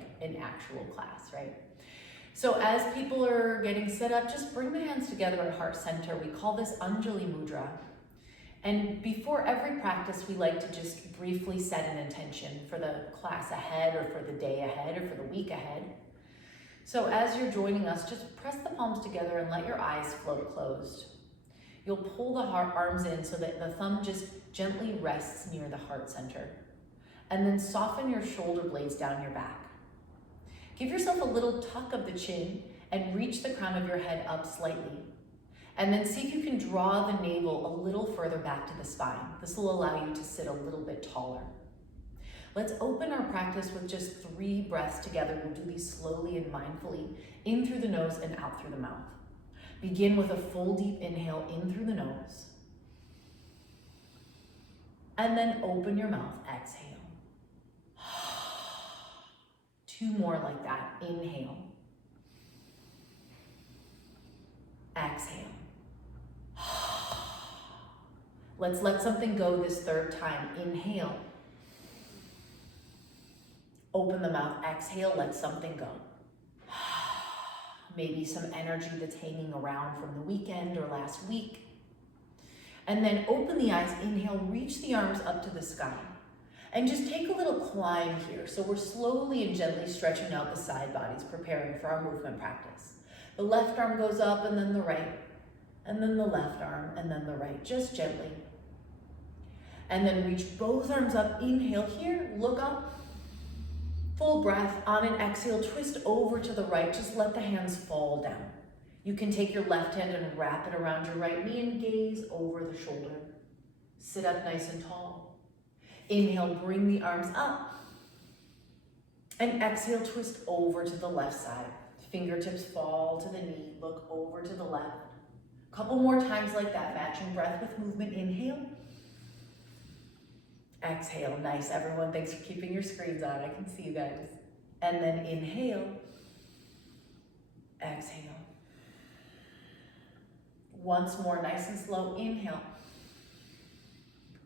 like an actual class, right? So as people are getting set up, just bring the hands together at heart center. We call this Anjali Mudra. And before every practice, we like to just briefly set an intention for the class ahead or for the day ahead or for the week ahead. So as you're joining us, just press the palms together and let your eyes float closed. You'll pull the arms in so that the thumb just gently rests near the heart center. And then soften your shoulder blades down your back. Give yourself a little tuck of the chin and reach the crown of your head up slightly. And then see if you can draw the navel a little further back to the spine. This will allow you to sit a little bit taller. Let's open our practice with just 3 breaths together. We'll do these slowly and mindfully, in through the nose and out through the mouth. Begin with a full deep inhale in through the nose. And then open your mouth, exhale. 2 more like that, inhale. Exhale. Let's let something go this 3rd time. Inhale. Open the mouth, exhale, let something go. Maybe some energy that's hanging around from the weekend or last week. And then open the eyes, inhale, reach the arms up to the sky. And just take a little climb here. So we're slowly and gently stretching out the side bodies, preparing for our movement practice. The left arm goes up and then the right, and then the left arm and then the right, just gently. And then reach both arms up, inhale here, look up. Full breath. On an exhale, twist over to the right. Just let the hands fall down. You can take your left hand and wrap it around your right knee and gaze over the shoulder. Sit up nice and tall. Inhale, bring the arms up. And exhale, twist over to the left side. Fingertips fall to the knee, look over to the left. Couple more times like that, matching breath with movement. Inhale. Exhale, nice. Everyone, thanks for keeping your screens on. I can see you guys. And then inhale. Exhale. Once more, nice and slow. Inhale.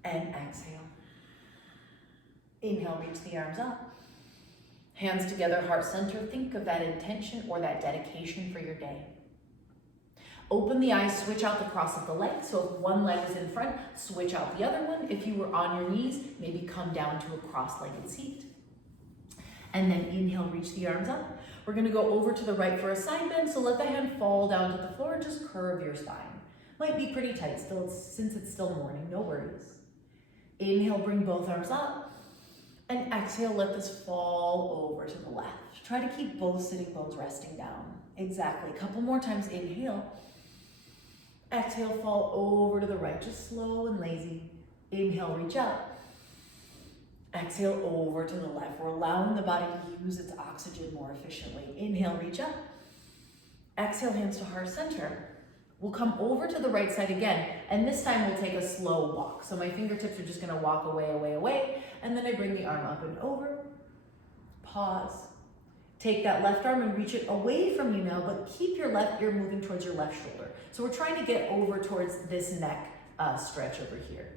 And exhale. Inhale, reach the arms up. Hands together, heart center. Think of that intention or that dedication for your day. Open the eyes, switch out the cross of the legs. So if one leg is in front, switch out the other one. If you were on your knees, maybe come down to a cross-legged seat. And then inhale, reach the arms up. We're gonna go over to the right for a side bend, so let the hand fall down to the floor and just curve your spine. Might be pretty tight still, since it's still morning, no worries. Inhale, bring both arms up. And exhale, let this fall over to the left. Try to keep both sitting bones resting down. Exactly, a couple more times, inhale. Exhale, fall over to the right, just slow and lazy. Inhale, reach up. Exhale, over to the left. We're allowing the body to use its oxygen more efficiently. Inhale, reach up. Exhale, hands to heart center. We'll come over to the right side again, and this time we'll take a slow walk. So my fingertips are just gonna walk away, away, away, and then I bring the arm up and over. Pause. Take that left arm and reach it away from you now, but keep your left ear moving towards your left shoulder. So we're trying to get over towards this neck stretch over here.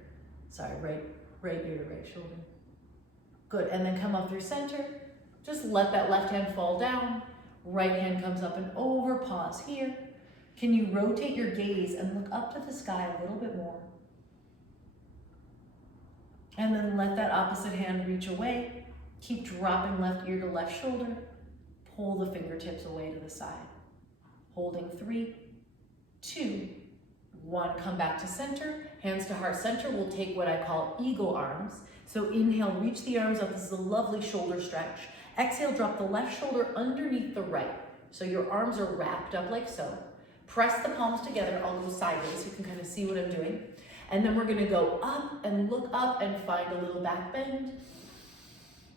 Sorry, right ear to right shoulder. Good, and then come up through center. Just let that left hand fall down. Right hand comes up and over, pause here. Can you rotate your gaze and look up to the sky a little bit more? And then let that opposite hand reach away. Keep dropping left ear to left shoulder. Pull the fingertips away to the side. Holding 3, 2, 1. Come back to center. Hands to heart center. We'll take what I call eagle arms. So inhale, reach the arms up. This is a lovely shoulder stretch. Exhale, drop the left shoulder underneath the right. So your arms are wrapped up like so. Press the palms together. I'll go sideways so you can kind of see what I'm doing. And then we're going to go up and look up and find a little back bend.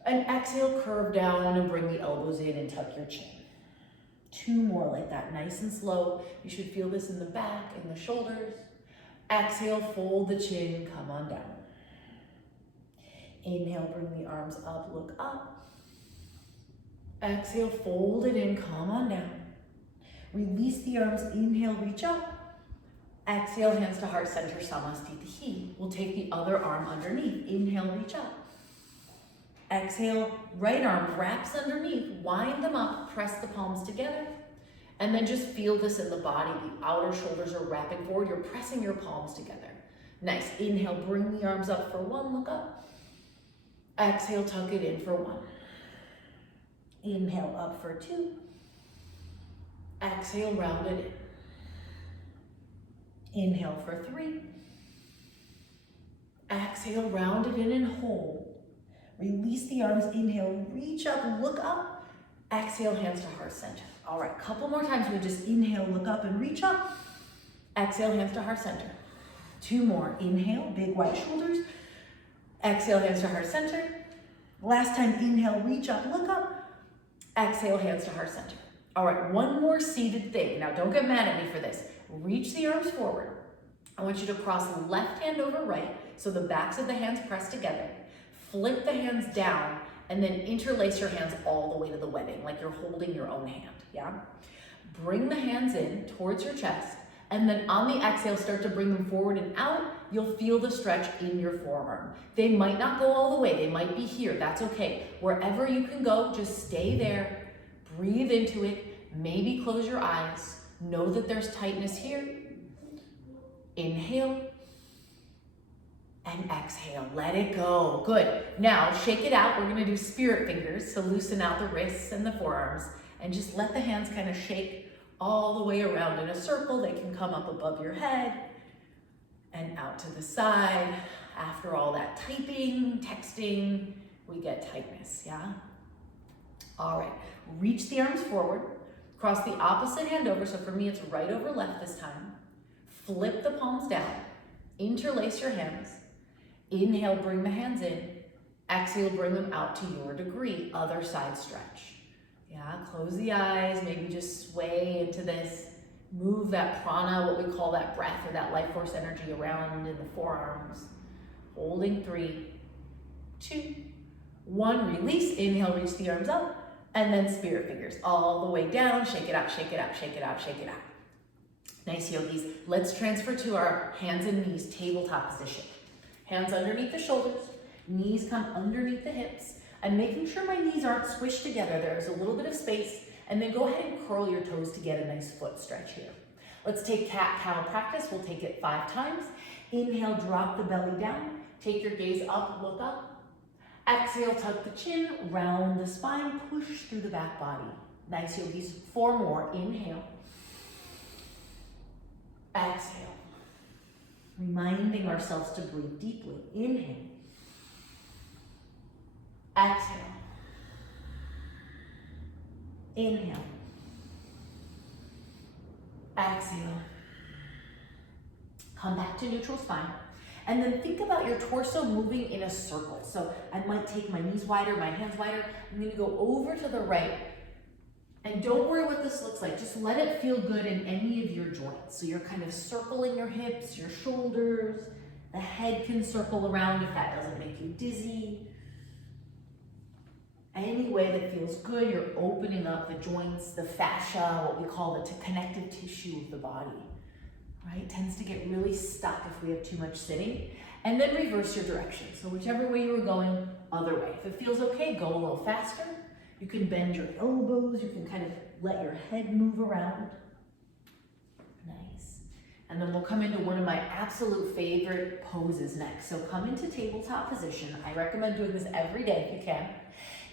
And exhale, curve down and bring the elbows in and tuck your chin. 2 more like that, nice and slow. You should feel this in the back, in the shoulders. Exhale, fold the chin, come on down. Inhale, bring the arms up, look up. Exhale, fold it in, come on down. Release the arms, inhale, reach up. Exhale, hands to heart center, Samastitihi. We'll take the other arm underneath. Inhale, reach up. Exhale, right arm wraps underneath, wind them up, press the palms together, and then just feel this in the body. The outer shoulders are wrapping forward. You're pressing your palms together. Nice. Inhale, bring the arms up for one, look up. Exhale, tuck it in for one. Inhale, up for two. Exhale, round it in. Inhale for three. Exhale, round it in and hold. Release the arms, inhale, reach up, look up. Exhale, hands to heart center. All right, couple more times. We just inhale, look up and reach up. Exhale, hands to heart center. Two more. Inhale, big wide shoulders. Exhale, hands to heart center. Last time, inhale, reach up, look up. Exhale, hands to heart center. All right, one more seated thing. Now, don't get mad at me for this. Reach the arms forward. I want you to cross left hand over right, so the backs of the hands press together. Flip the hands down, and then interlace your hands all the way to the webbing, like you're holding your own hand, yeah? Bring the hands in towards your chest, and then on the exhale, start to bring them forward and out. You'll feel the stretch in your forearm. They might not go all the way. They might be here. That's okay. Wherever you can go, just stay there. Breathe into it. Maybe close your eyes. Know that there's tightness here. Inhale. And exhale, let it go. Good. Now shake it out. We're gonna do spirit fingers, so loosen out the wrists and the forearms, and just let the hands kind of shake all the way around in a circle. They can come up above your head and out to the side. After all that typing, texting, we get tightness, yeah? All right, reach the arms forward, cross the opposite hand over. So for me, it's right over left this time. Flip the palms down, interlace your hands. Inhale, bring the hands in. Exhale, bring them out to your degree. Other side stretch. Yeah, close the eyes, maybe just sway into this. Move that prana, what we call that breath or that life force energy around in the forearms. Holding 3, 2, 1, release. Inhale, reach the arms up, and then spirit fingers all the way down. Shake it out, shake it out, shake it out, shake it out. Nice, yogis. Let's transfer to our hands and knees tabletop position. Hands underneath the shoulders, knees come underneath the hips. I'm making sure my knees aren't squished together. There's a little bit of space, and then go ahead and curl your toes to get a nice foot stretch here. Let's take cat-cow practice. We'll take it 5 times. Inhale, drop the belly down. Take your gaze up, look up. Exhale, tuck the chin, round the spine, push through the back body. Nice, yogis. 4 more. Inhale. Exhale. Reminding ourselves to breathe deeply. Inhale. Exhale. Inhale. Exhale. Come back to neutral spine. And then think about your torso moving in a circle. So I might take my knees wider, my hands wider. I'm gonna go over to the right. And don't worry what this looks like. Just let it feel good in any of your joints. So you're kind of circling your hips, your shoulders. The head can circle around if that doesn't make you dizzy. Any way that feels good, you're opening up the joints, the fascia, what we call the connective tissue of the body, right? Tends to get really stuck if we have too much sitting. And then reverse your direction. So whichever way you were going, other way. If it feels okay, go a little faster. You can bend your elbows. You can kind of let your head move around. Nice. And then we'll come into one of my absolute favorite poses next. So come into tabletop position. I recommend doing this every day if you can.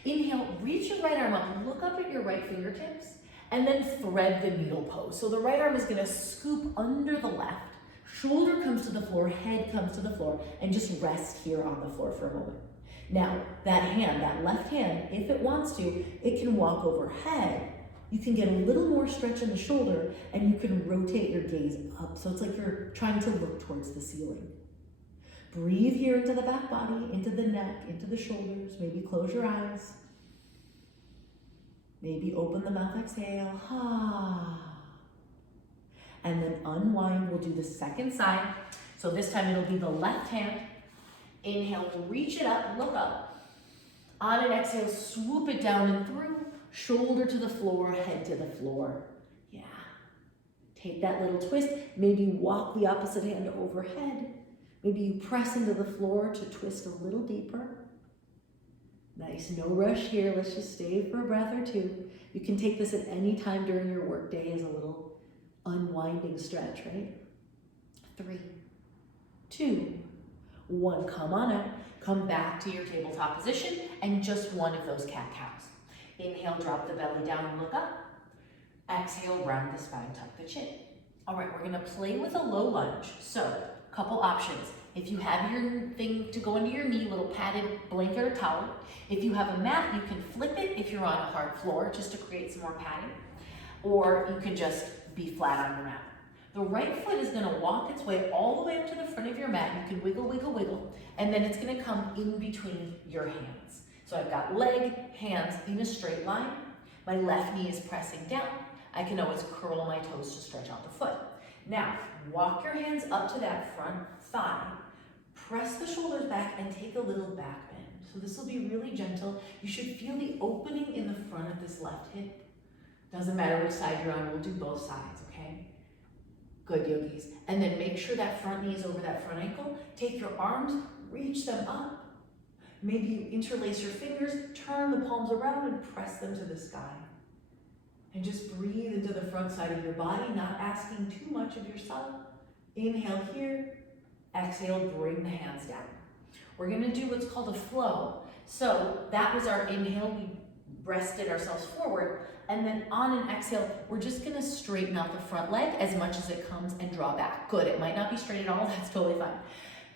Inhale, reach your right arm up, look up at your right fingertips, and then thread the needle pose. So the right arm is gonna scoop under the left, shoulder comes to the floor, head comes to the floor, and just rest here on the floor for a moment. Now, that hand, that left hand, if it wants to, it can walk overhead. You can get a little more stretch in the shoulder, and you can rotate your gaze up. So it's like you're trying to look towards the ceiling. Breathe here into the back body, into the neck, into the shoulders. Maybe close your eyes. Maybe open the mouth, exhale. And then unwind. We'll do the second side. So this time it'll be the left hand. Inhale, reach it up, look up. On an exhale, swoop it down and through. Shoulder to the floor, head to the floor. Yeah. Take that little twist. Maybe walk the opposite hand overhead. Maybe you press into the floor to twist a little deeper. Nice, no rush here. Let's just stay for a breath or two. You can take this at any time during your workday as a little unwinding stretch, right? 3, 2, 1. Come on up. Come back to your tabletop position and just one of those cat-cows. Inhale, drop the belly down and look up. Exhale, round the spine, tuck the chin. All right, we're gonna play with a low lunge. So, couple options. If you have your thing to go under your knee, little padded blanket or towel. If you have a mat, you can flip it if you're on a hard floor, just to create some more padding. Or you can just be flat on your mat. The right foot is gonna walk its way all the way up to the front of your mat. You can wiggle, wiggle, wiggle, and then it's gonna come in between your hands. So I've got leg, hands in a straight line. My left knee is pressing down. I can always curl my toes to stretch out the foot. Now, walk your hands up to that front thigh. Press the shoulders back and take a little back bend. So this will be really gentle. You should feel the opening in the front of this left hip. Doesn't matter which side you're on, we'll do both sides, okay? Good, yogis. And then make sure that front knee is over that front ankle. Take your arms, reach them up. Maybe you interlace your fingers, turn the palms around and press them to the sky. And just breathe into the front side of your body, not asking too much of yourself. Inhale here, exhale, bring the hands down. We're gonna do what's called a flow. So that was our inhale, we breasted ourselves forward. And then on an exhale, we're just gonna straighten out the front leg as much as it comes and draw back. Good, it might not be straight at all, that's totally fine.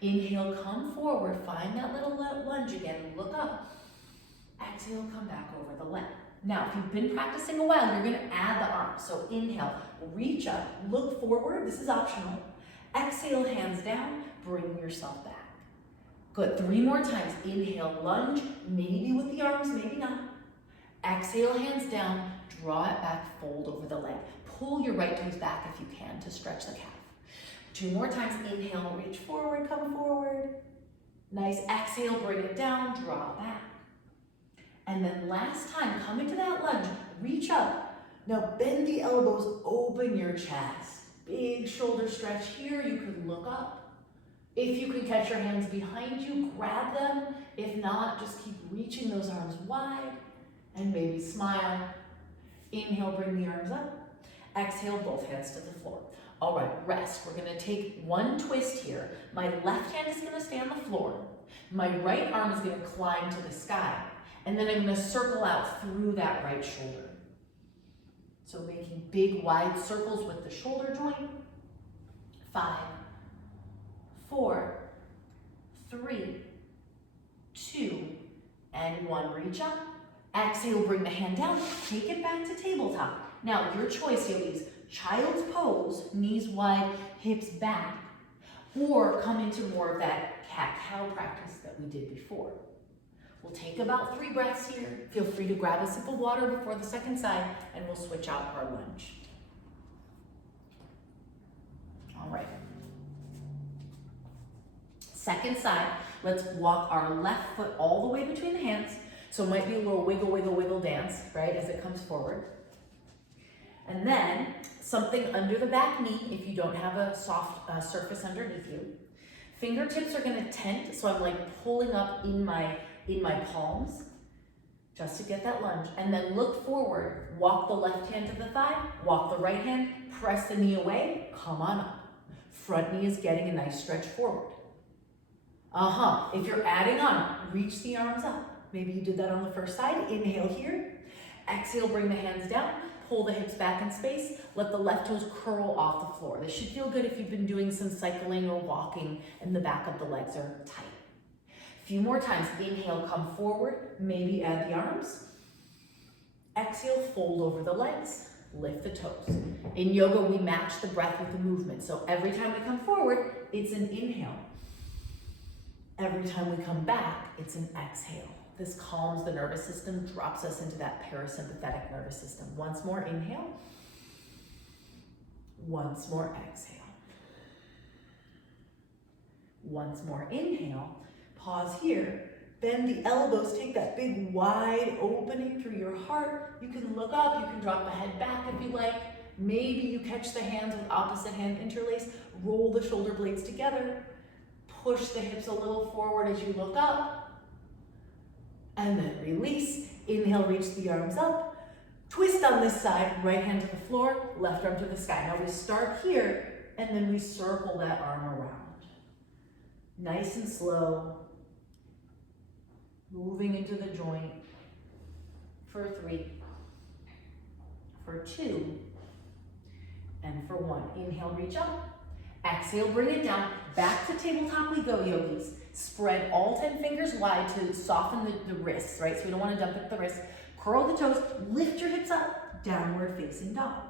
Inhale, come forward, find that little lunge again, look up. Exhale, come back over the leg. Now, if you've been practicing a while, you're gonna add the arms. So inhale, reach up, look forward, this is optional. Exhale, hands down, bring yourself back. Good, 3 more times. Inhale, lunge, maybe with the arms, maybe not. Exhale, hands down, draw it back, fold over the leg. Pull your right toes back if you can to stretch the calf. 2 more times. Inhale, reach forward, come forward. Nice, exhale, bring it down, draw back. And then last time, come into that lunge, reach up. Now bend the elbows, open your chest. Big shoulder stretch here, you could look up. If you can catch your hands behind you, grab them. If not, just keep reaching those arms wide and maybe smile. Inhale, bring the arms up. Exhale, both hands to the floor. All right, rest. We're gonna take one twist here. My left hand is gonna stay on the floor. My right arm is gonna climb to the sky. And then I'm gonna circle out through that right shoulder. So making big wide circles with the shoulder joint. 5, 4, 3, 2, and 1. Reach up. Exhale, bring the hand down. Take it back to tabletop. Now, your choice, yogis. Child's pose, knees wide, hips back, or come into more of that cat-cow practice that we did before. We'll take about 3 breaths here. Feel free to grab a sip of water before the second side, and we'll switch out our lunge. All right. Second side, let's walk our left foot all the way between the hands. So it might be a little wiggle, wiggle, wiggle dance, right, as it comes forward. And then something under the back knee if you don't have a soft surface underneath you. Fingertips are gonna tent, so I'm like pulling up in my palms just to get that lunge. And then look forward, walk the left hand to the thigh, walk the right hand, press the knee away, come on up. Front knee is getting a nice stretch forward. If you're adding on, reach the arms up. Maybe you did that on the first side. Inhale here. Exhale, bring the hands down. Pull the hips back in space. Let the left toes curl off the floor. This should feel good if you've been doing some cycling or walking and the back of the legs are tight. A few more times. Inhale, come forward. Maybe add the arms. Exhale, fold over the legs. Lift the toes. In yoga, we match the breath with the movement. So every time we come forward, it's an inhale. Every time we come back, it's an exhale. This calms the nervous system, drops us into that parasympathetic nervous system. Once more, inhale. Once more, exhale. Once more, inhale. Pause here. Bend the elbows, take that big wide opening through your heart. You can look up, you can drop the head back if you like. Maybe you catch the hands with opposite hand interlace. Roll the shoulder blades together. Push the hips a little forward as you look up. and then release. Inhale, reach the arms up. Twist on this side, right hand to the floor, left arm to the sky. Now we start here, and then we circle that arm around. Nice and slow. Moving into the joint for 3, for 2, and for 1. Inhale, reach up. Exhale, bring it down. Back to tabletop we go, yogis. Spread all 10 fingers wide to soften the wrists, right? So we don't want to dump at the wrists. Curl the toes, lift your hips up, downward facing dog.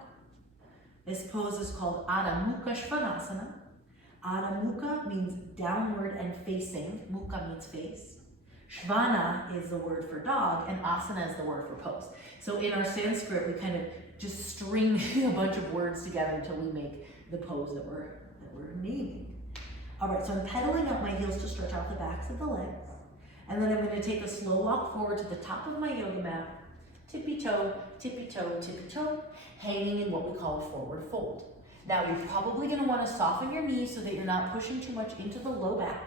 This pose is called Adho Mukha Svanasana. Adho Mukha means downward and facing. Mukha means face. Shvana is the word for dog, and asana is the word for pose. So in our Sanskrit, we kind of just string a bunch of words together until we make the pose that we're naming. All right, so I'm pedaling up my heels to stretch out the backs of the legs. And then I'm going to take a slow walk forward to the top of my yoga mat. Tippy toe, tippy toe, tippy toe, hanging in what we call a forward fold. Now you're probably going to want to soften your knees so that you're not pushing too much into the low back.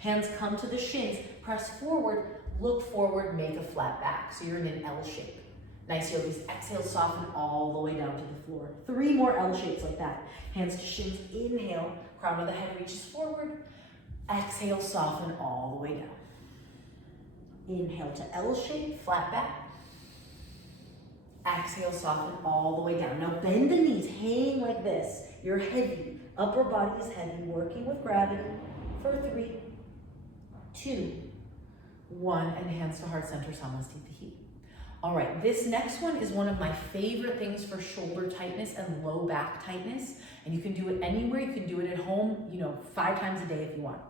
Hands come to the shins, press forward, look forward, make a flat back. So you're in an L shape. Nice, yogis. Exhale, soften all the way down to the floor. 3 more L shapes like that. Hands to shins, inhale, crown of the head reaches forward. Exhale, soften all the way down. Inhale to L shape, flat back. Exhale, soften all the way down. Now bend the knees, hang like this. You're heavy, upper body is heavy, working with gravity for 3, 2, 1, and hands to heart center, Samasthiti. All right, this next one is one of my favorite things for shoulder tightness and low back tightness. And you can do it anywhere. You can do it at home, 5 times a day if you want.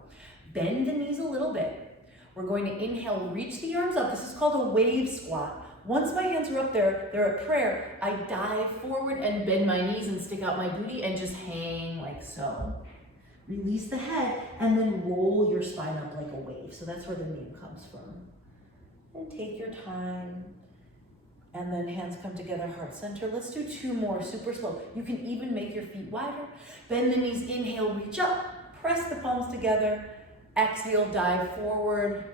Bend the knees a little bit. We're going to inhale, reach the arms up. This is called a wave squat. Once my hands are up there, they're at prayer, I dive forward and bend my knees and stick out my booty and just hang like so. Release the head and then roll your spine up like a wave. So that's where the name comes from. And take your time. And then hands come together, heart center. Let's do 2 more, super slow. You can even make your feet wider. Bend the knees, inhale, reach up. Press the palms together. Exhale, dive forward.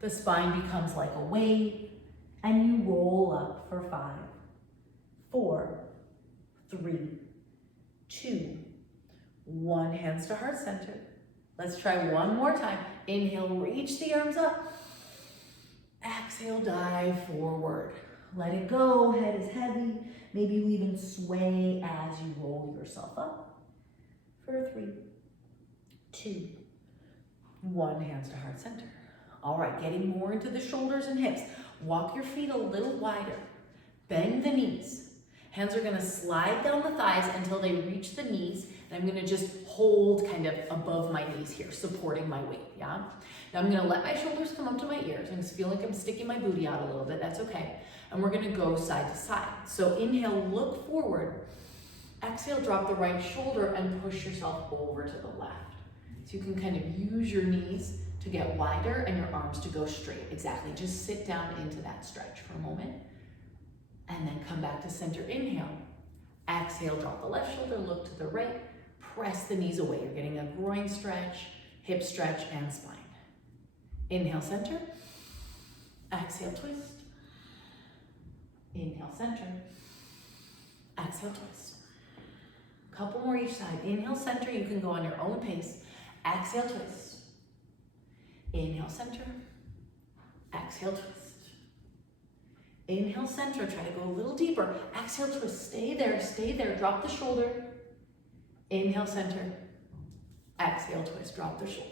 The spine becomes like a wave. And you roll up for 5, 4, 3, 2, 1. Hands to heart center. Let's try one more time. Inhale, reach the arms up. Exhale, dive forward. Let it go, head is heavy. Maybe you even sway as you roll yourself up. For 3, 2, 1. Hands to heart center. All right, getting more into the shoulders and hips. Walk your feet a little wider. Bend the knees. Hands are gonna slide down the thighs until they reach the knees. And I'm gonna just hold kind of above my knees here, supporting my weight, yeah? Now I'm gonna let my shoulders come up to my ears. I just feel like I'm sticking my booty out a little bit, that's okay. And we're gonna go side to side. So inhale, look forward. Exhale, drop the right shoulder and push yourself over to the left. So you can kind of use your knees to get wider and your arms to go straight. Exactly, just sit down into that stretch for a moment. And then come back to center, inhale. Exhale, drop the left shoulder, look to the right. Press the knees away. You're getting a groin stretch, hip stretch, and spine. Inhale, center. Exhale, twist. Inhale, center. Exhale, twist. Couple more each side. Inhale, center. You can go on your own pace. Exhale, twist. Inhale, center. Exhale, twist. Inhale, center. Try to go a little deeper. Exhale, twist. Stay there. Drop the shoulder. Inhale, center. Exhale, twist. Drop the shoulder.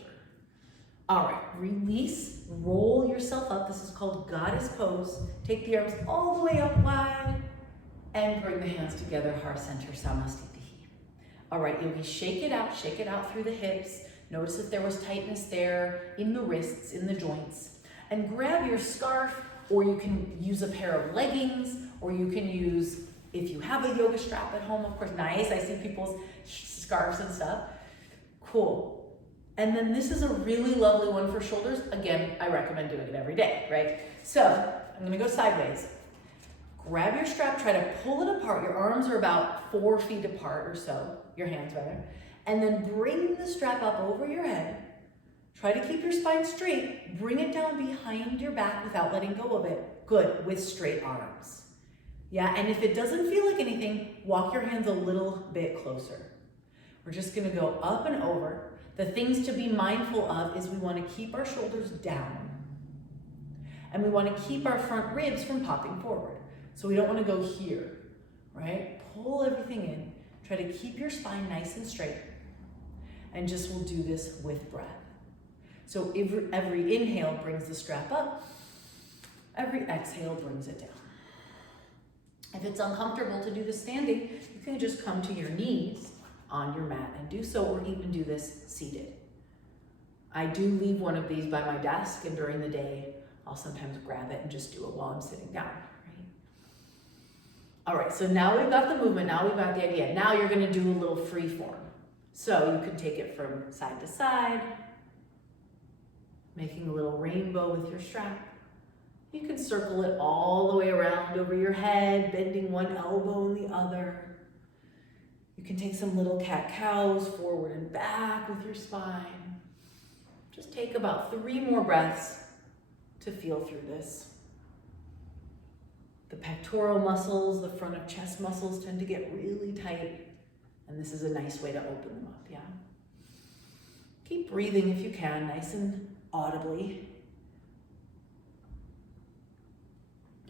All right, release. Roll yourself up. This is called Goddess Pose. Take the arms all the way up wide and bring the hands together, heart center, Samasthiti. All right, yogis, shake it out through the hips. Notice if there was tightness there in the wrists, in the joints. And grab your scarf, or you can use a pair of leggings, or you can use, if you have a yoga strap at home, of course, nice. I see people's scarves and stuff. Cool. And then this is a really lovely one for shoulders. Again, I recommend doing it every day, right? So I'm gonna go sideways. Grab your strap, try to pull it apart. Your arms are about 4 feet apart or so, your hands rather. And then bring the strap up over your head. Try to keep your spine straight. Bring it down behind your back without letting go of it. Good, with straight arms. Yeah, and if it doesn't feel like anything, walk your hands a little bit closer. We're just gonna go up and over. The things to be mindful of is we wanna keep our shoulders down. And we wanna keep our front ribs from popping forward. So we don't wanna go here, right? Pull everything in. Try to keep your spine nice and straight. And just we'll do this with breath. So every inhale brings the strap up. Every exhale brings it down. If it's uncomfortable to do this standing, you can just come to your knees on your mat and do so, or even do this seated. I do leave one of these by my desk, and during the day, I'll sometimes grab it and just do it while I'm sitting down, right? All right, so now we've got the movement, now we've got the idea. Now you're gonna do a little free form. So you can take it from side to side, making a little rainbow with your strap. You can circle it all the way around over your head, bending one elbow and the other. You can take some little cat-cows forward and back with your spine. Just take about 3 more breaths to feel through this. The pectoral muscles, the front of chest muscles tend to get really tight, and this is a nice way to open them up, yeah? Keep breathing if you can, nice and audibly.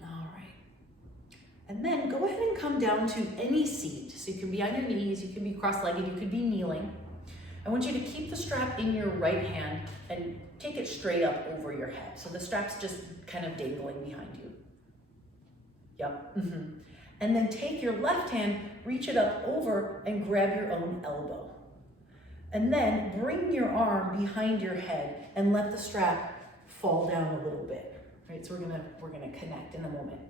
All right. And then go ahead and come down to any seat. So you can be on your knees, you can be cross-legged, you could be kneeling. I want you to keep the strap in your right hand and take it straight up over your head. So the strap's just kind of dangling behind you. Yep. Mm-hmm. And then take your left hand, reach it up over and grab your own elbow. And then bring your arm behind your head and let the strap fall down a little bit. Right? So we're gonna connect in a moment.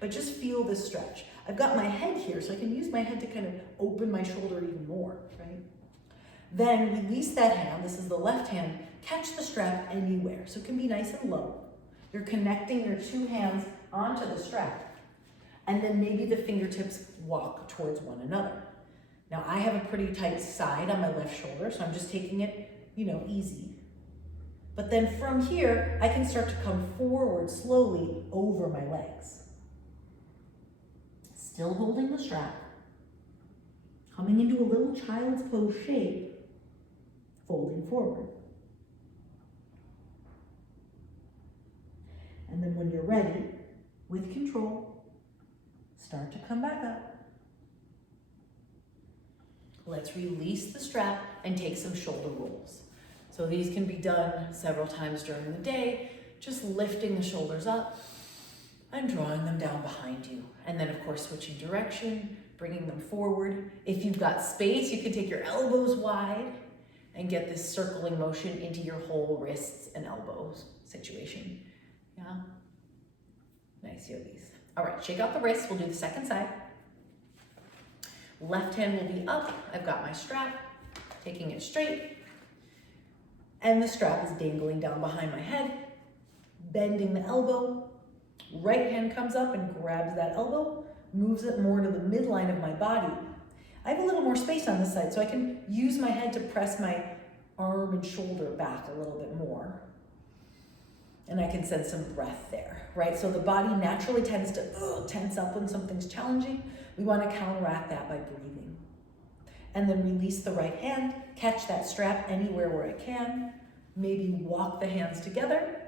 But just feel this stretch. I've got my head here, so I can use my head to kind of open my shoulder even more, right? Then release that hand, this is the left hand, catch the strap anywhere. So it can be nice and low. You're connecting your 2 hands onto the strap. And then maybe the fingertips walk towards one another. Now I have a pretty tight side on my left shoulder, so I'm just taking it, easy. But then from here, I can start to come forward slowly over my legs. Still holding the strap. Coming into a little child's pose shape, folding forward. And then when you're ready, with control, start to come back up. Let's release the strap and take some shoulder rolls. So these can be done several times during the day, just lifting the shoulders up and drawing them down behind you. And then of course, switching direction, bringing them forward. If you've got space, you can take your elbows wide and get this circling motion into your whole wrists and elbows situation. Yeah, nice yogis. All right, shake out the wrists. We'll do the second side. Left hand will be up. I've got my strap, taking it straight. And the strap is dangling down behind my head, bending the elbow. Right hand comes up and grabs that elbow, moves it more to the midline of my body. I have a little more space on this side, so I can use my head to press my arm and shoulder back a little bit more. And I can send some breath there, right? So the body naturally tends to tense up when something's challenging. We want to counteract that by breathing. And then release the right hand, catch that strap anywhere where I can. Maybe walk the hands together.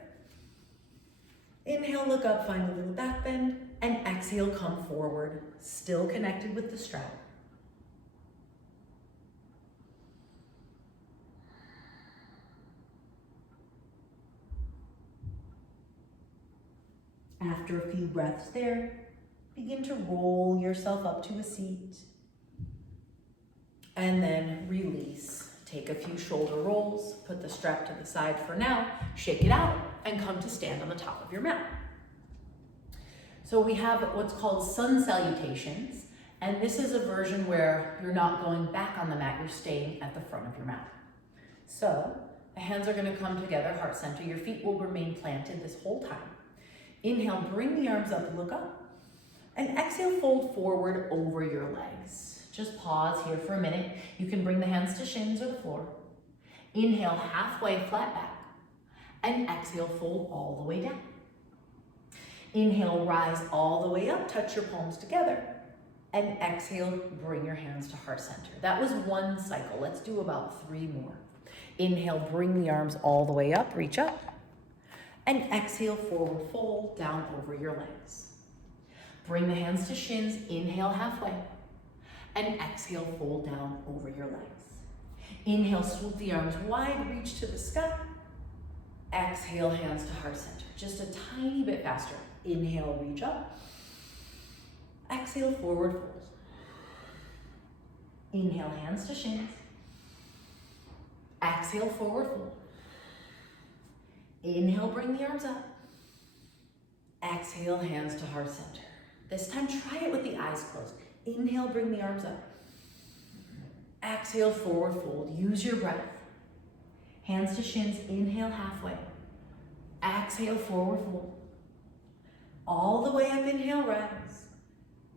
Inhale, look up, find a little back bend, and exhale, come forward, still connected with the strap. After a few breaths there, begin to roll yourself up to a seat. And then release. Take a few shoulder rolls, put the strap to the side for now, shake it out, and come to stand on the top of your mat. So we have what's called sun salutations, and this is a version where you're not going back on the mat, you're staying at the front of your mat. So the hands are going to come together, heart center. Your feet will remain planted this whole time. Inhale, bring the arms up, look up. And exhale, fold forward over your legs. Just pause here for a minute. You can bring the hands to shins or the floor. Inhale, halfway, flat back. And exhale, fold all the way down. Inhale, rise all the way up, touch your palms together. And exhale, bring your hands to heart center. That was one cycle. Let's do about 3 more. Inhale, bring the arms all the way up, reach up. And exhale, forward fold, down over your legs. Bring the hands to shins, inhale halfway. And exhale, fold down over your legs. Inhale, swoop the arms wide, reach to the sky. Exhale, hands to heart center. Just a tiny bit faster. Inhale, reach up. Exhale, forward fold. Inhale, hands to shins. Exhale, forward fold. Inhale, bring the arms up. Exhale, hands to heart center. This time, try it with the eyes closed. Inhale, bring the arms up. Exhale, forward fold. Use your breath. Hands to shins, inhale halfway. Exhale, forward fold. All the way up, inhale, rise.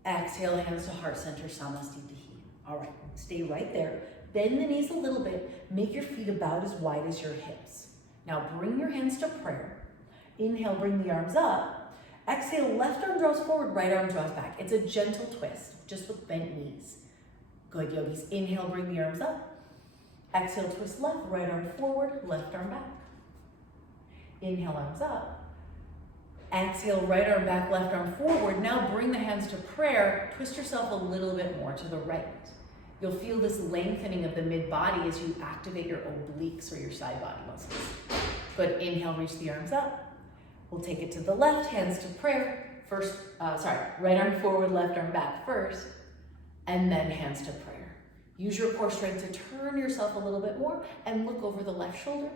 Exhale, hands to heart center, Samastitihi. All right, stay right there. Bend the knees a little bit. Make your feet about as wide as your hips. Now bring your hands to prayer. Inhale, bring the arms up. Exhale, left arm draws forward, right arm draws back. It's a gentle twist, just with bent knees. Good, yogis. Inhale, bring the arms up. Exhale, twist left, right arm forward, left arm back. Inhale, arms up. Exhale, right arm back, left arm forward. Now bring the hands to prayer. Twist yourself a little bit more to the right. You'll feel this lengthening of the mid-body as you activate your obliques or your side body muscles. Good, inhale, reach the arms up. We'll take it to the left, hands to prayer. Right arm forward, left arm back first, and then hands to prayer. Use your core strength to turn yourself a little bit more and look over the left shoulder.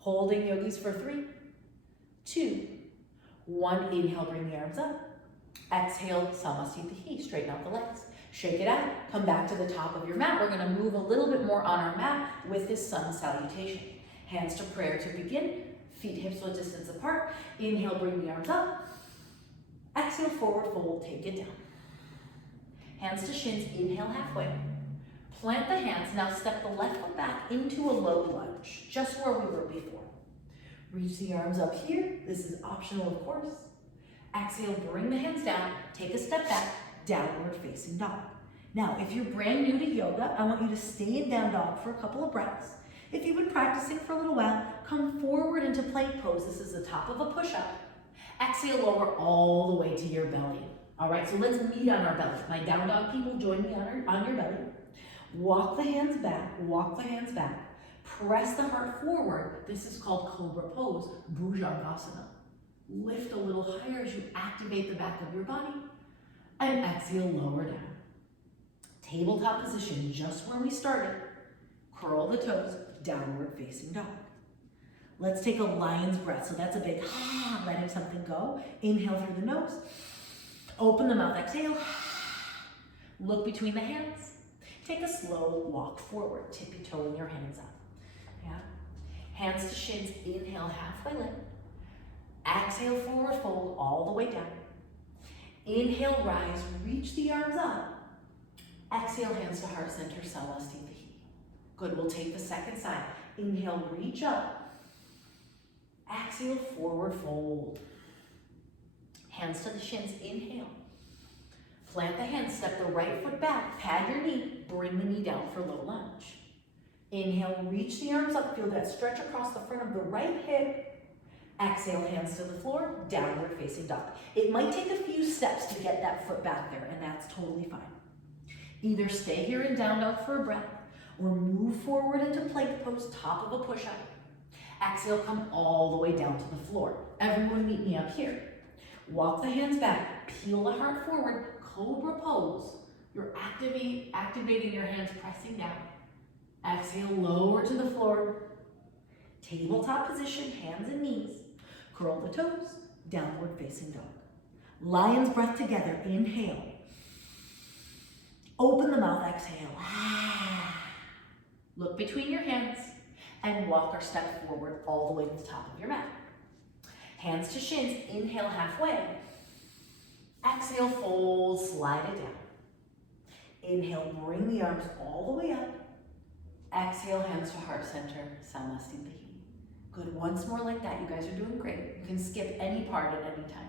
Holding, yogis, for 3, 2, 1. Inhale, bring the arms up. Exhale, Samastitihi, straighten out the legs. Shake it out, come back to the top of your mat. We're gonna move a little bit more on our mat with this sun salutation. Hands to prayer to begin. Feet hips width distance apart. Inhale, bring the arms up. Exhale, forward fold, take it down. Hands to shins, inhale halfway. Plant the hands, now step the left foot back into a low lunge, just where we were before. Reach the arms up here. This is optional, of course. Exhale, bring the hands down, take a step back, downward facing dog. Now, if you're brand new to yoga, I want you to stay in down dog for a couple of breaths. If you've been practicing for a little while, come forward into plank pose. This is the top of a push-up. Exhale, lower all the way to your belly. All right, so let's meet on our belly. My down dog people, join me on your belly. Walk the hands back, walk the hands back. Press the heart forward. This is called cobra pose, Bhujangasana. Lift a little higher as you activate the back of your body. And exhale, lower down. Tabletop position, just where we started. Curl the toes, downward facing dog. Let's take a lion's breath. So that's a big letting something go. Inhale through the nose. Open the mouth, exhale. Look between the hands. Take a slow walk forward, tippy-toeing your hands up. Yeah. Hands to shins, inhale, halfway lift. Exhale, forward fold, all the way down. Inhale, rise, reach the arms up. Exhale, hands to heart center, Samastitihi. Good, we'll take the second side. Inhale, reach up. Exhale, forward fold. Hands to the shins, inhale. Plant the hands, step the right foot back, pad your knee, bring the knee down for low lunge. Inhale, reach the arms up, feel that stretch across the front of the right hip. Exhale, hands to the floor, downward facing dog. It might take a few steps to get that foot back there, and that's totally fine. Either stay here in down dog for a breath, or move forward into plank pose, top of a push-up. Exhale, come all the way down to the floor. Everyone meet me up here. Walk the hands back, peel the heart forward, cobra pose. You're activating your hands, pressing down. Exhale, lower to the floor. Tabletop position, hands and knees. Curl the toes, downward facing dog. Lion's breath together, inhale. Open the mouth, exhale. Look between your hands and walk or step forward all the way to the top of your mat. Hands to shins, inhale halfway. Exhale, fold, slide it down. Inhale, bring the arms all the way up. Exhale, hands to heart center, Samasthiti. Good, once more like that. You guys are doing great. You can skip any part at any time.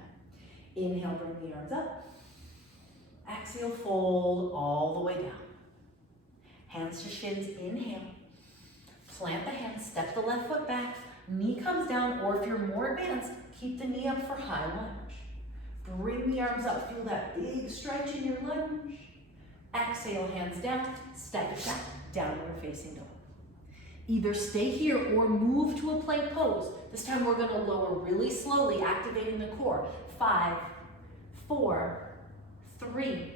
Inhale, bring the arms up. Exhale, fold all the way down. Hands to shins, inhale. Plant the hands, step the left foot back. Knee comes down, or if you're more advanced, keep the knee up for high lunge. Bring the arms up, feel that big stretch in your lunge. Exhale, hands down, step it back, downward facing dog. Either stay here or move to a plank pose. This time we're gonna lower really slowly, activating the core. 5, 4, 3,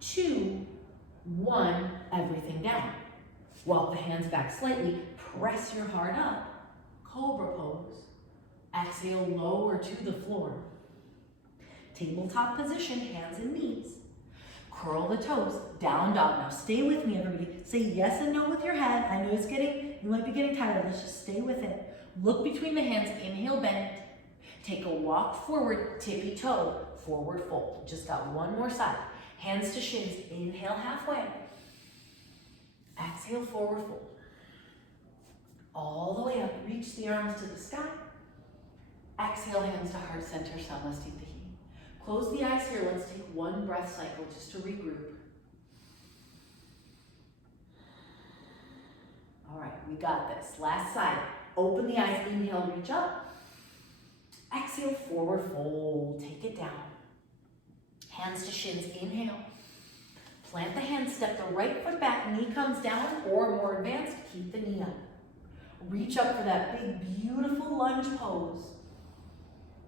2, 1, everything down. Walk the hands back slightly, press your heart up. Cobra pose. Exhale, lower to the floor. Tabletop position, hands and knees. Curl the toes, down dog. Now stay with me, everybody. Say yes and no with your head. I know you might be getting tired. Let's just stay with it. Look between the hands, inhale, bend. Take a walk forward, tippy toe, forward fold. Just got one more side. Hands to shins, inhale halfway. Exhale, forward fold. All the way up, reach the arms to the sky. Exhale, hands to heart center, Samasthiti. Close the eyes here. Let's take one breath cycle just to regroup. All right, we got this. Last side. Open the eyes, inhale, reach up. Exhale, forward fold. Take it down. Hands to shins, inhale. Plant the hands, step the right foot back, knee comes down, or more advanced, keep the knee up. Reach up for that big, beautiful lunge pose.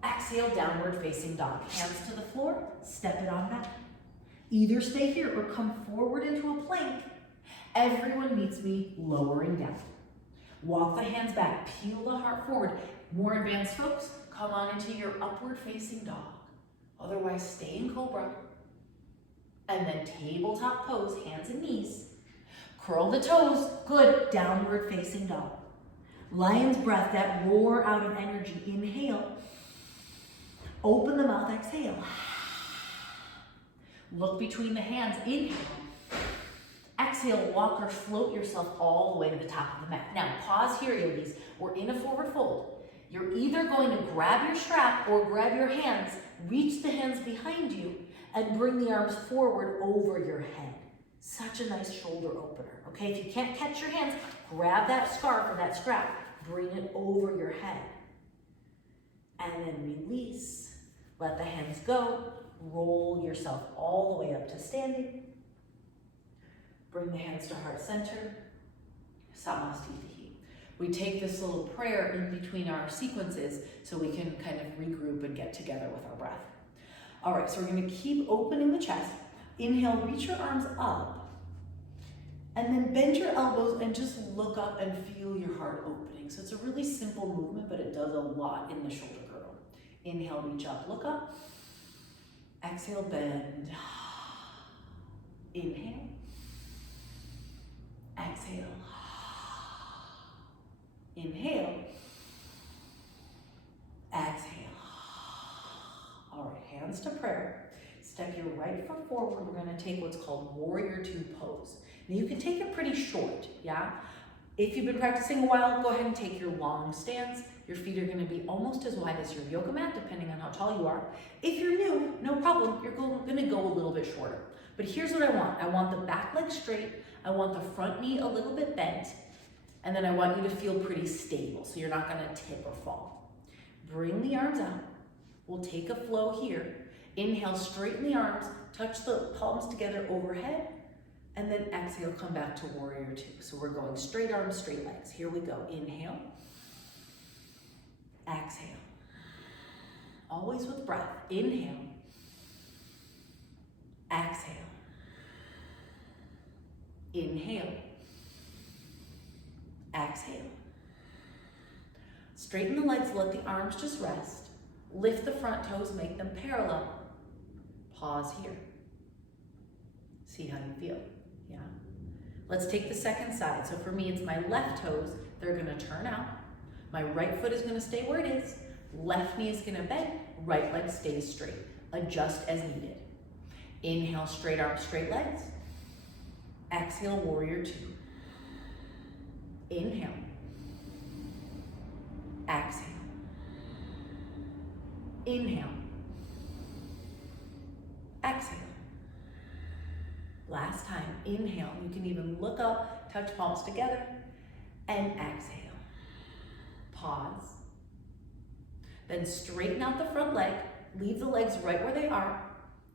Exhale, downward facing dog. Hands to the floor, step it on back. Either stay here or come forward into a plank. Everyone meets me lowering down. Walk the hands back, peel the heart forward. More advanced folks, come on into your upward facing dog. Otherwise, stay in cobra. And then tabletop pose, hands and knees. Curl the toes, good, downward facing dog. Lion's breath, that roar out of energy. Inhale. Open the mouth, exhale. Look between the hands, inhale. Exhale, walk or float yourself all the way to the top of the mat. Now, pause here, yogis. We're in a forward fold. You're either going to grab your strap or grab your hands, reach the hands behind you, and bring the arms forward over your head. Such a nice shoulder opener, okay? If you can't catch your hands, grab that scarf or that strap, bring it over your head. And then release. Let the hands go. Roll yourself all the way up to standing. Bring the hands to heart center. Samasthiti. We take this little prayer in between our sequences so we can kind of regroup and get together with our breath. All right, so we're going to keep opening the chest. Inhale, reach your arms up. And then bend your elbows and just look up and feel your heart opening. So it's a really simple movement, but it does a lot in the shoulder girdle. Inhale, reach up, look up. Exhale, bend. Inhale. Exhale. Inhale. Exhale. All right, hands to prayer. Step your right foot forward. We're going to take what's called Warrior Two pose. Now you can take it pretty short, yeah? If you've been practicing a while, go ahead and take your long stance. Your feet are going to be almost as wide as your yoga mat, depending on how tall you are. If you're new, no problem. You're going to go a little bit shorter. But here's what I want. I want the back leg straight. I want the front knee a little bit bent. And then I want you to feel pretty stable, so you're not going to tip or fall. Bring the arms out. We'll take a flow here. Inhale, straighten the arms, touch the palms together overhead, and then exhale, come back to Warrior Two. So we're going straight arms, straight legs. Here we go. Inhale. Exhale. Always with breath. Inhale. Exhale. Inhale. Exhale. Straighten the legs, let the arms just rest. Lift the front toes, make them parallel. Pause here. See how you feel, yeah? Let's take the second side. So for me, it's my left toes. They're gonna turn out. My right foot is gonna stay where it is. Left knee is gonna bend. Right leg stays straight. Adjust as needed. Inhale, straight arms, straight legs. Exhale, Warrior Two. Inhale. Exhale. Inhale. Exhale. Last time, inhale. You can even look up, touch palms together, and exhale. Pause. Then straighten out the front leg. Leave the legs right where they are.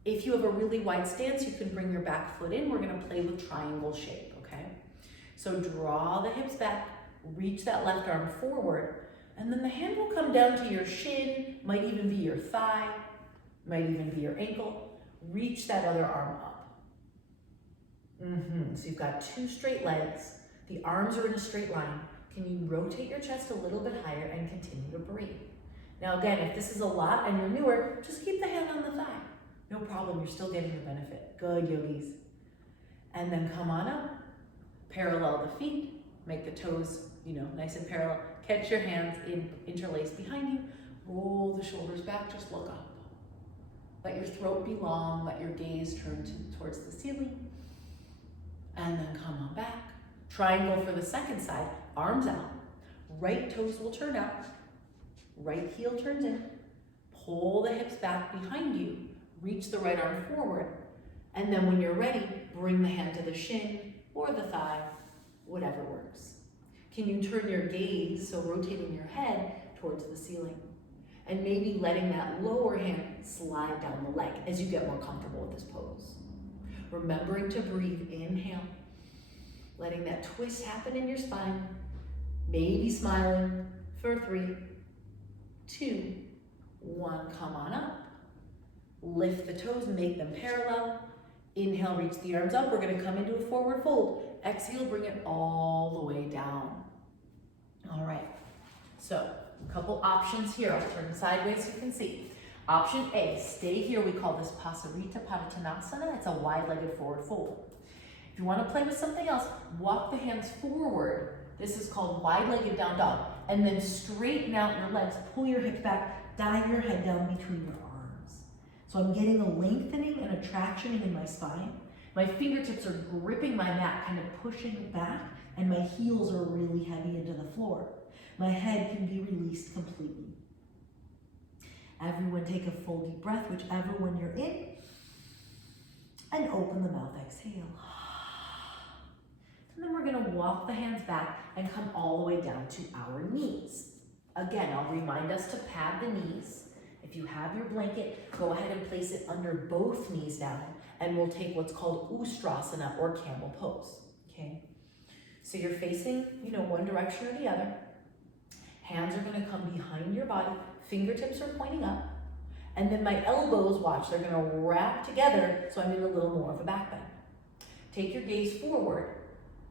If you have a really wide stance, you can bring your back foot in. We're gonna play with triangle shape, okay? So draw the hips back, reach that left arm forward, and then the hand will come down to your shin, might even be your thigh, might even be your ankle. Reach that other arm up. So you've got two straight legs. The arms are in a straight line. Can you rotate your chest a little bit higher and continue to breathe? Now again, if this is a lot and you're newer, just keep the hand on the thigh. No problem, you're still getting the benefit. Good, yogis. And then come on up. Parallel the feet. Make the toes, nice and parallel. Catch your hands interlaced behind you. Roll the shoulders back, just look up. Let your throat be long, let your gaze turn towards the ceiling. And then come on back. Triangle for the second side, arms out. Right toes will turn out. Right heel turns in. Pull the hips back behind you. Reach the right arm forward. And then when you're ready, bring the hand to the shin or the thigh, whatever works. Can you turn your gaze, so rotating your head towards the ceiling? And maybe letting that lower hand slide down the leg as you get more comfortable with this pose. Remembering to breathe, inhale. Letting that twist happen in your spine. Maybe smiling for 3, 2, 1. Come on up. Lift the toes, make them parallel. Inhale, reach the arms up. We're gonna come into a forward fold. Exhale, bring it all the way down. All right, so a couple options here. I'll turn sideways so you can see. Option A, stay here. We call this Pasarita Padottanasana. It's a wide-legged forward fold. If you want to play with something else, walk the hands forward. This is called wide-legged down dog. And then straighten out your legs. Pull your hips back. Dive your head down between your arms. So I'm getting a lengthening and a traction in my spine. My fingertips are gripping my mat, kind of pushing it back, and my heels are really heavy into the floor. My head can be released completely. Everyone take a full deep breath, whichever one you're in, and open the mouth, exhale. And then we're gonna walk the hands back and come all the way down to our knees. Again, I'll remind us to pad the knees. If you have your blanket, go ahead and place it under both knees down, and we'll take what's called Ustrasana or camel pose, okay? So you're facing, one direction or the other. Hands are gonna come behind your body, fingertips are pointing up, and then my elbows, watch, they're gonna wrap together, so I'm in a little more of a back bend. Take your gaze forward,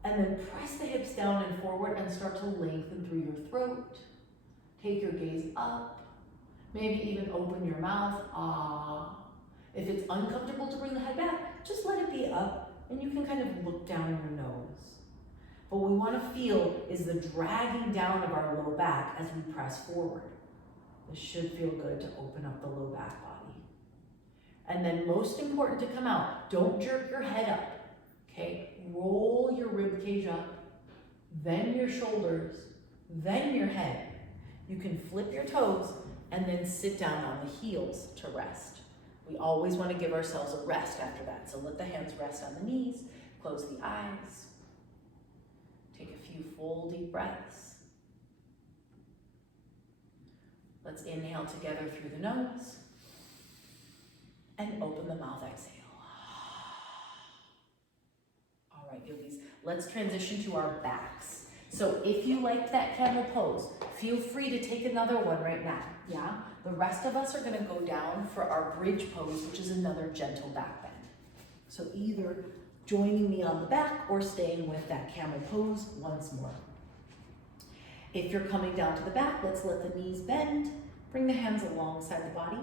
and then press the hips down and forward and start to lengthen through your throat. Take your gaze up, maybe even open your mouth, ah. If it's uncomfortable to bring the head back, just let it be up, and you can kind of look down your nose. What we want to feel is the dragging down of our low back as we press forward. This should feel good to open up the low back body. And then most important to come out, don't jerk your head up, okay? Roll your rib cage up, then your shoulders, then your head. You can flip your toes and then sit down on the heels to rest. We always want to give ourselves a rest after that. So let the hands rest on the knees, close the eyes. Take a few full deep breaths. Let's inhale together through the nose and open the mouth, exhale. All right, yogis, let's transition to our backs. So if you liked that camel pose, feel free to take another one right now, yeah? The rest of us are gonna go down for our bridge pose, which is another gentle back bend. So either joining me on the back or staying with that camel pose once more. If you're coming down to the back, let's let the knees bend. Bring the hands alongside the body.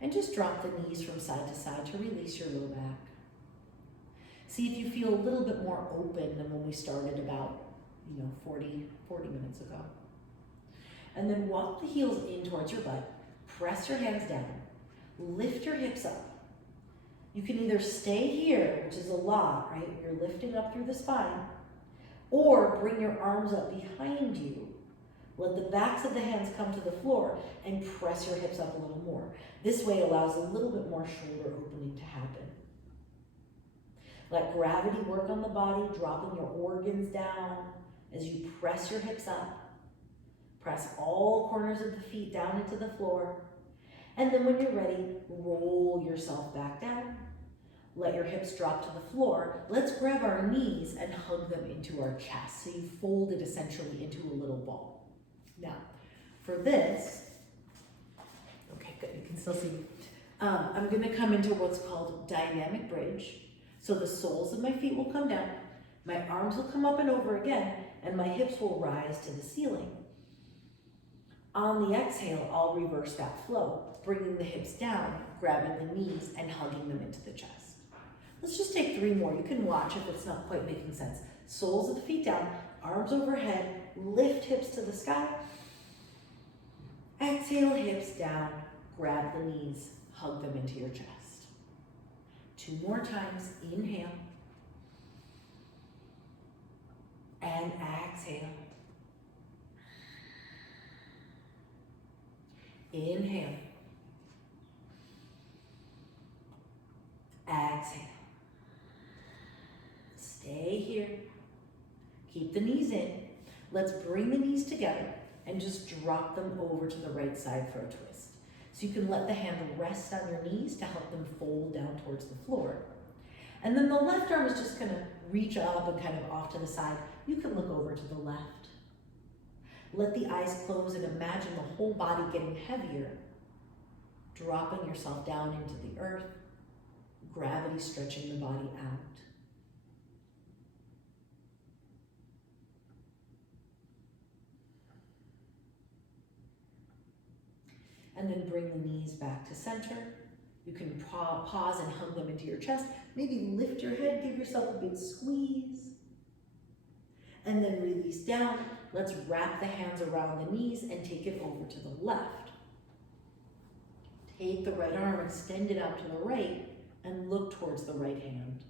And just drop the knees from side to side to release your low back. See if you feel a little bit more open than when we started about 40 minutes ago. And then walk the heels in towards your butt. Press your hands down. Lift your hips up. You can either stay here, which is a lot, right? You're lifting up through the spine, Or bring your arms up behind you. Let the backs of the hands come to the floor and press your hips up a little more. This way allows a little bit more shoulder opening to happen. Let gravity work on the body, dropping your organs down as you press your hips up. Press all corners of the feet down into the floor. And then when you're ready, roll yourself back down. Let your hips drop to the floor. Let's grab our knees and hug them into our chest. So you fold it essentially into a little ball. Now, for this, okay, good, you can still see me. I'm gonna come into what's called dynamic bridge. So the soles of my feet will come down, my arms will come up and over again, and my hips will rise to the ceiling. On the exhale, I'll reverse that flow, bringing the hips down, grabbing the knees, and hugging them into the chest. Let's just take 3 more. You can watch if it's not quite making sense. Soles of the feet down, arms overhead, lift hips to the sky. Exhale, hips down, grab the knees, hug them into your chest. 2 more times, inhale. And exhale. Inhale. Exhale. Stay here. Keep the knees in. Let's bring the knees together and just drop them over to the right side for a twist. So you can let the hand rest on your knees to help them fold down towards the floor. And then the left arm is just gonna reach up and kind of off to the side. You can look over to the left. Let the eyes close and imagine the whole body getting heavier, dropping yourself down into the earth, gravity stretching the body out. And then bring the knees back to center. You can pause and hug them into your chest. Maybe lift your head, give yourself a big squeeze. And then release down. Let's wrap the hands around the knees and take it over to the left. Take the right arm, extend it out to the right, and look towards the right hand.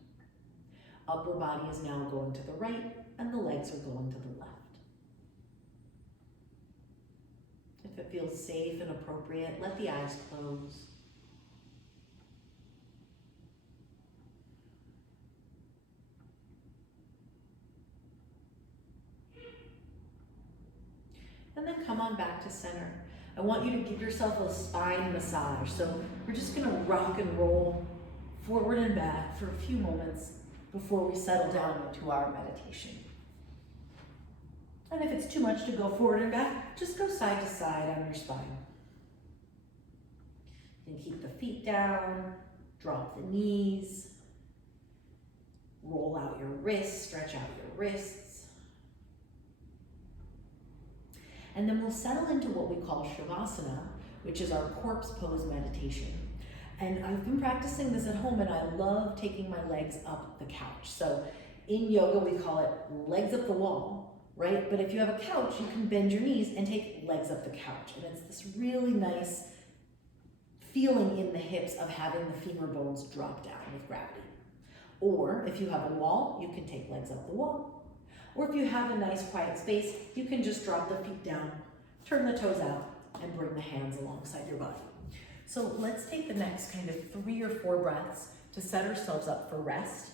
Upper body is now going to the right, and the legs are going to the left. If it feels safe and appropriate, let the eyes close. And then come on back to center. I want you to give yourself a spine massage. So we're just gonna rock and roll forward and back for a few moments before we settle down into our meditation. And if it's too much to go forward and back, just go side to side on your spine. You can keep the feet down, drop the knees, roll out your wrists, stretch out your wrists. And then we'll settle into what we call Shavasana, which is our corpse pose meditation. And I've been practicing this at home, and I love taking my legs up the couch. So in yoga, we call it legs up the wall, right? But if you have a couch, you can bend your knees and take legs up the couch. And it's this really nice feeling in the hips of having the femur bones drop down with gravity. Or if you have a wall, you can take legs up the wall. Or if you have a nice quiet space, you can just drop the feet down, turn the toes out, and bring the hands alongside your body. So let's take the next kind of 3 or 4 breaths to set ourselves up for rest.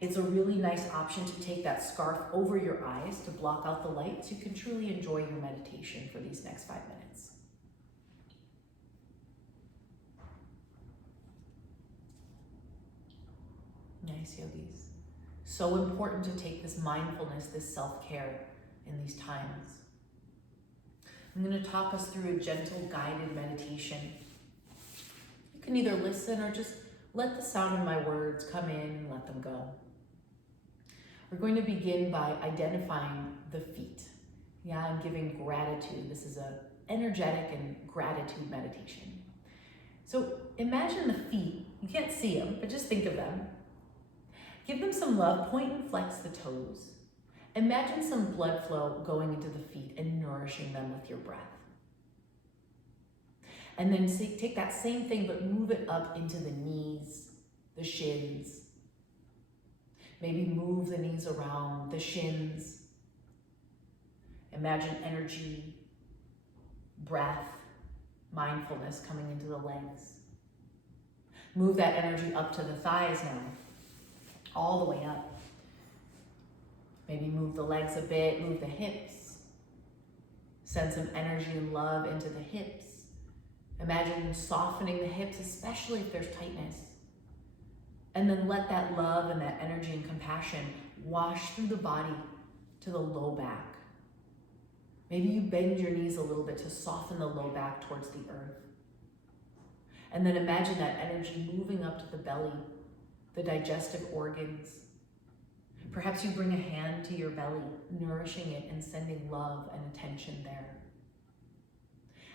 It's a really nice option to take that scarf over your eyes to block out the light so you can truly enjoy your meditation for these next 5 minutes. Nice, yogis. So important to take this mindfulness, this self-care in these times. I'm going to talk us through a gentle guided meditation. You can either listen or just let the sound of my words come in and let them go. We're going to begin by identifying the feet. And giving gratitude. This is an energetic and gratitude meditation. So imagine the feet. You can't see them, but just think of them. Give them some love, point and flex the toes. Imagine some blood flow going into the feet and nourishing them with your breath. And then take that same thing, but move it up into the knees, the shins. Maybe move the knees around, the shins. Imagine energy, breath, mindfulness coming into the legs. Move that energy up to the thighs now, all the way up. Maybe move the legs a bit, move the hips. Send some energy and love into the hips. Imagine softening the hips, especially if there's tightness. And then let that love and that energy and compassion wash through the body to the low back. Maybe you bend your knees a little bit to soften the low back towards the earth. And then imagine that energy moving up to the belly, the digestive organs. Perhaps you bring a hand to your belly, nourishing it and sending love and attention there.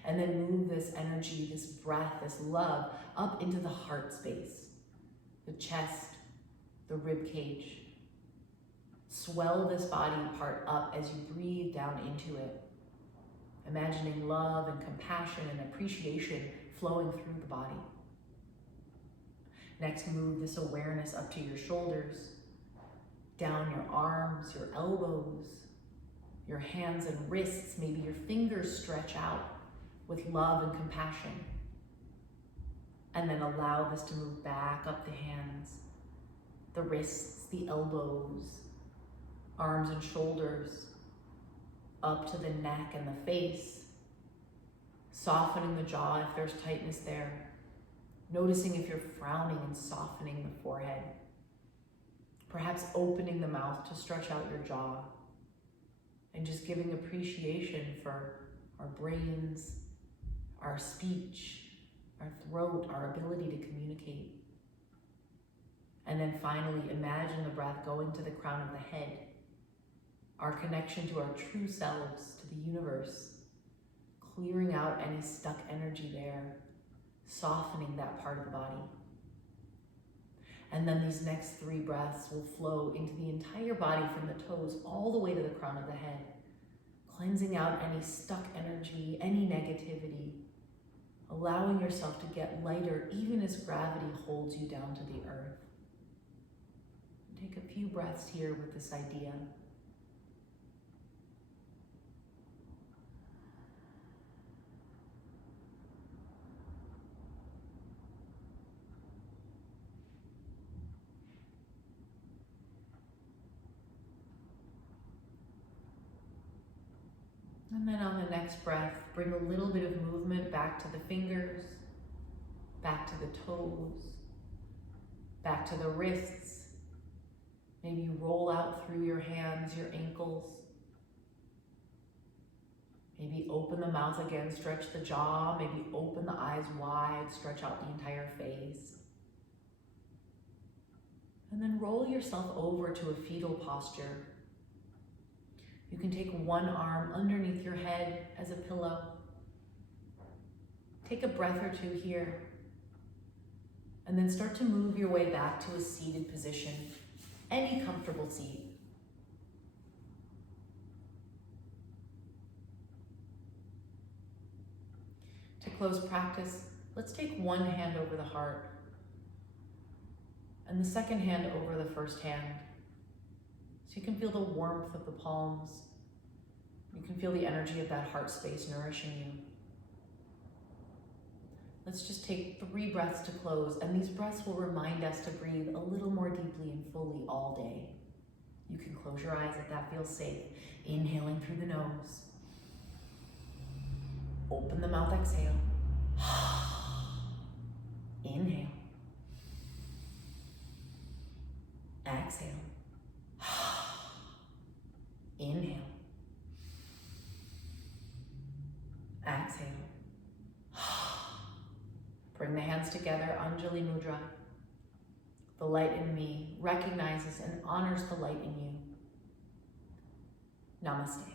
And then move this energy, this breath, this love up into the heart space, the chest, the rib cage. Swell this body part up as you breathe down into it, imagining love and compassion and appreciation flowing through the body. Next, move this awareness up to your shoulders, down your arms, your elbows, your hands and wrists. Maybe your fingers stretch out with love and compassion. And then allow this to move back up the hands, the wrists, the elbows, arms and shoulders, up to the neck and the face, softening the jaw if there's tightness there, noticing if you're frowning and softening the forehead, perhaps opening the mouth to stretch out your jaw, and just giving appreciation for our brains, our speech, our throat, our ability to communicate. And then finally, imagine the breath going to the crown of the head, our connection to our true selves, to the universe, clearing out any stuck energy there, softening that part of the body. And then these next 3 breaths will flow into the entire body from the toes all the way to the crown of the head, cleansing out any stuck energy, any negativity, allowing yourself to get lighter even as gravity holds you down to the earth. Take a few breaths here with this idea. And then on the next breath, bring a little bit of movement back to the fingers, back to the toes, back to the wrists. Maybe roll out through your hands, your ankles. Maybe open the mouth again, stretch the jaw. Maybe open the eyes wide, stretch out the entire face. And then roll yourself over to a fetal posture. You can take one arm underneath your head as a pillow. Take a breath or 2 here. And then start to move your way back to a seated position, any comfortable seat. To close practice, let's take one hand over the heart and the second hand over the first hand. So you can feel the warmth of the palms. You can feel the energy of that heart space nourishing you. Let's just take 3 breaths to close, and these breaths will remind us to breathe a little more deeply and fully all day. You can close your eyes if that feels safe. Inhaling through the nose. Open the mouth, exhale. Inhale. Exhale. Inhale. Exhale. Bring the hands together, Anjali Mudra. The light in me recognizes and honors the light in you. Namaste.